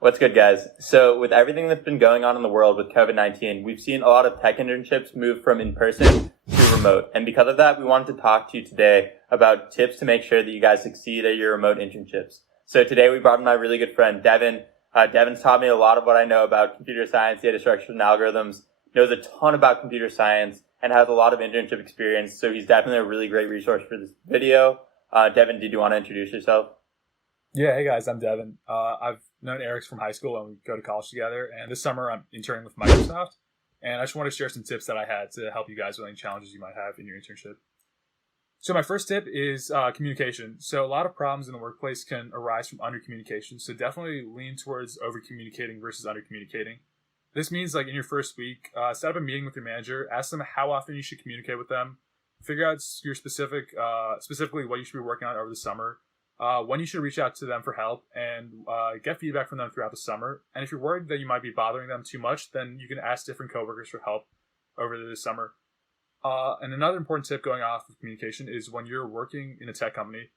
What's good, guys? So, with everything that's been going on in the world with COVID-19, we've seen a lot of tech internships move from in-person to remote. And because of that, we wanted to talk to you today about tips to make sure that you guys succeed at your remote internships. So today we brought in my really good friend, Devon. Devon's taught me a lot of what I know about computer science, data structures, and algorithms, knows a ton about computer science, and has a lot of internship experience. So he's definitely a really great resource for this video. Devon, did you want to introduce yourself? Yeah, hey guys, I'm Devon. I've known Erik from high school and we go to college together. And this summer I'm interning with Microsoft. And I just want to share some tips that I had to help you guys with any challenges you might have in your internship. So my first tip is communication. So a lot of problems in the workplace can arise from under-communication. So definitely lean towards over-communicating versus under-communicating. This means like in your first week, set up a meeting with your manager, ask them how often you should communicate with them, figure out your specifically what you should be working on over the summer, when you should reach out to them for help, and get feedback from them throughout the summer. And if you're worried that you might be bothering them too much, then you can ask different coworkers for help over the summer. And another important tip going off of communication is when you're working in a tech company,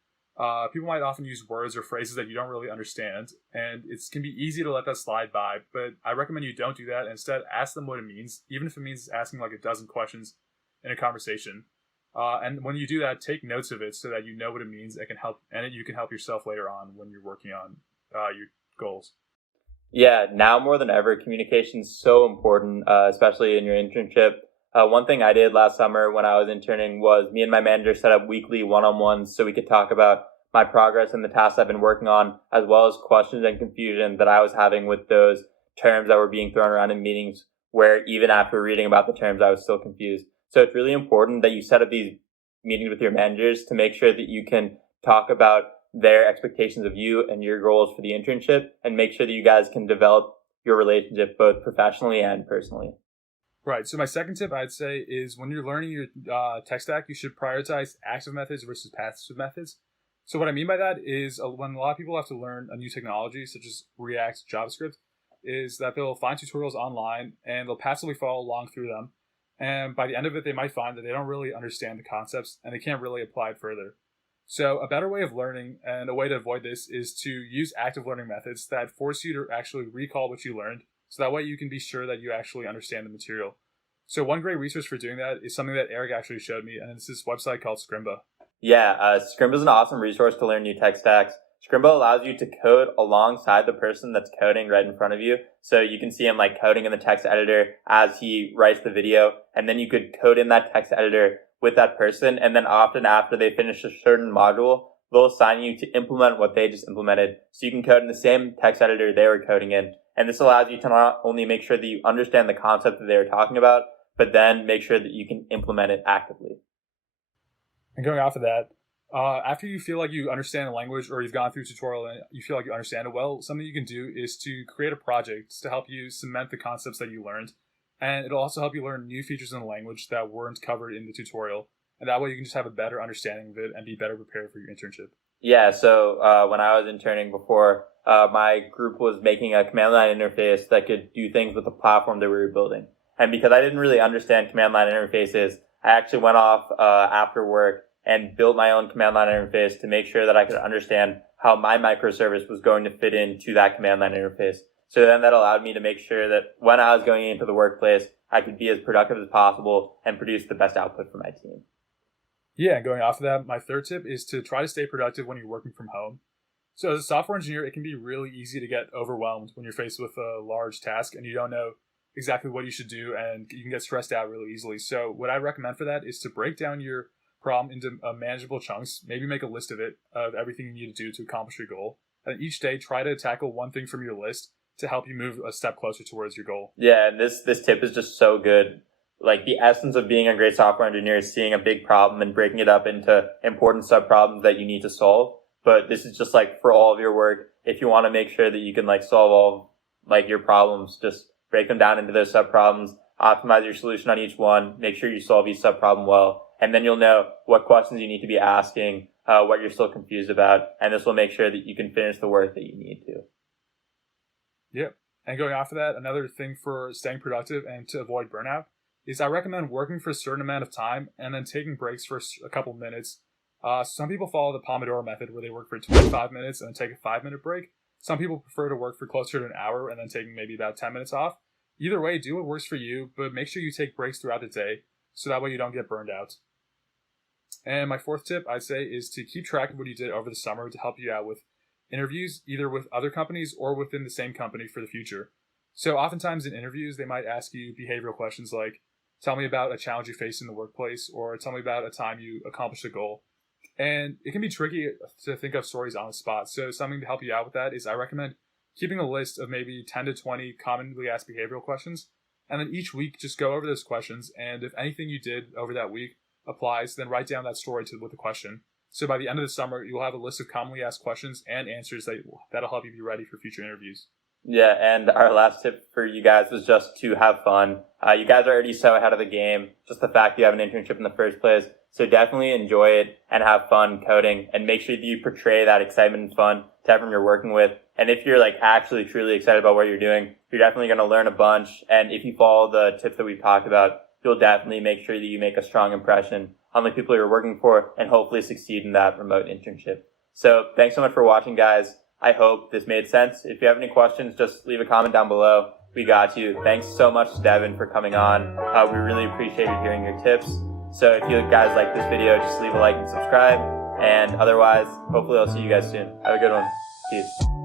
people might often use words or phrases that you don't really understand, and it can be easy to let that slide by, but I recommend you don't do that. Instead, ask them what it means, even if it means asking like a dozen questions in a conversation. And when you do that, take notes of it so that you know what it means. It can help, and you can help yourself later on when you're working on your goals. Yeah, now more than ever, communication is so important, especially in your internship. One thing I did last summer when I was interning was me and my manager set up weekly one-on-ones so we could talk about my progress and the tasks I've been working on, as well as questions and confusion that I was having with those terms that were being thrown around in meetings, where even after reading about the terms, I was still confused. So it's really important that you set up these meetings with your managers to make sure that you can talk about their expectations of you and your goals for the internship, and make sure that you guys can develop your relationship both professionally and personally. Right. So my second tip I'd say is when you're learning your tech stack, you should prioritize active methods versus passive methods. So what I mean by that is when a lot of people have to learn a new technology, such as React, JavaScript, is that they'll find tutorials online and they'll passively follow along through them. And by the end of it, they might find that they don't really understand the concepts and they can't really apply it further. So a better way of learning and a way to avoid this is to use active learning methods that force you to actually recall what you learned. So that way you can be sure that you actually understand the material. So one great resource for doing that is something that Erik actually showed me, and it's this website called Scrimba. Yeah, Scrimba is an awesome resource to learn new tech stacks. Scrimba allows you to code alongside the person that's coding right in front of you. So you can see him like coding in the text editor as he writes the video, and then you could code in that text editor with that person. And then often after they finish a certain module, they'll assign you to implement what they just implemented. So you can code in the same text editor they were coding in. And this allows you to not only make sure that you understand the concept that they were talking about, but then make sure that you can implement it actively. And going off of that, after you feel like you understand the language or you've gone through a tutorial and you feel like you understand it well, something you can do is to create a project to help you cement the concepts that you learned. And it'll also help you learn new features in the language that weren't covered in the tutorial. And that way you can just have a better understanding of it and be better prepared for your internship. Yeah, so when I was interning before, my group was making a command line interface that could do things with the platform that we were building. And because I didn't really understand command line interfaces, I actually went off after work and built my own command line interface to make sure that I could understand how my microservice was going to fit into that command line interface. So then that allowed me to make sure that when I was going into the workplace, I could be as productive as possible and produce the best output for my team. Yeah, going off of that, my third tip is to try to stay productive when you're working from home. So as a software engineer, it can be really easy to get overwhelmed when you're faced with a large task and you don't know exactly what you should do, and you can get stressed out really easily. So what I recommend for that is to break down your problem into manageable chunks. Maybe make a list of it, of everything you need to do to accomplish your goal. And each day, try to tackle one thing from your list to help you move a step closer towards your goal. Yeah, and this tip is just so good. Like the essence of being a great software engineer is seeing a big problem and breaking it up into important sub-problems that you need to solve. But this is just like for all of your work. If you want to make sure that you can like solve all like your problems, just break them down into those sub-problems, optimize your solution on each one, make sure you solve each sub-problem well, and then you'll know what questions you need to be asking, what you're still confused about, and this will make sure that you can finish the work that you need to. Yep. And going off of that, another thing for staying productive and to avoid burnout is I recommend working for a certain amount of time and then taking breaks for a couple minutes. Some people follow the Pomodoro method where they work for 25 minutes and then take a 5-minute break. Some people prefer to work for closer to an hour and then taking maybe about 10 minutes off. Either way, do what works for you, but make sure you take breaks throughout the day so that way you don't get burned out. And my fourth tip, I'd say, is to keep track of what you did over the summer to help you out with interviews, either with other companies or within the same company for the future. So oftentimes in interviews, they might ask you behavioral questions like, tell me about a challenge you faced in the workplace, or tell me about a time you accomplished a goal. And it can be tricky to think of stories on the spot. So something to help you out with that is I recommend keeping a list of maybe 10 to 20 commonly asked behavioral questions. And then each week, just go over those questions. And if anything you did over that week applies, then write down that story with the question. So by the end of the summer, you'll have a list of commonly asked questions and answers that'll help you be ready for future interviews. Yeah, and our last tip for you guys was just to have fun. You guys are already so ahead of the game, just the fact you have an internship in the first place. So definitely enjoy it and have fun coding, and make sure that you portray that excitement and fun to everyone you're working with. And if you're like actually truly excited about what you're doing, you're definitely going to learn a bunch. And if you follow the tips that we've talked about, you'll definitely make sure that you make a strong impression on the people you're working for and hopefully succeed in that remote internship. So thanks so much for watching, guys. I hope this made sense. If you have any questions, just leave a comment down below. We got you. Thanks so much to Devon for coming on. We really appreciated hearing your tips. So if you guys like this video, just leave a like and subscribe. And otherwise, hopefully I'll see you guys soon. Have a good one. Peace.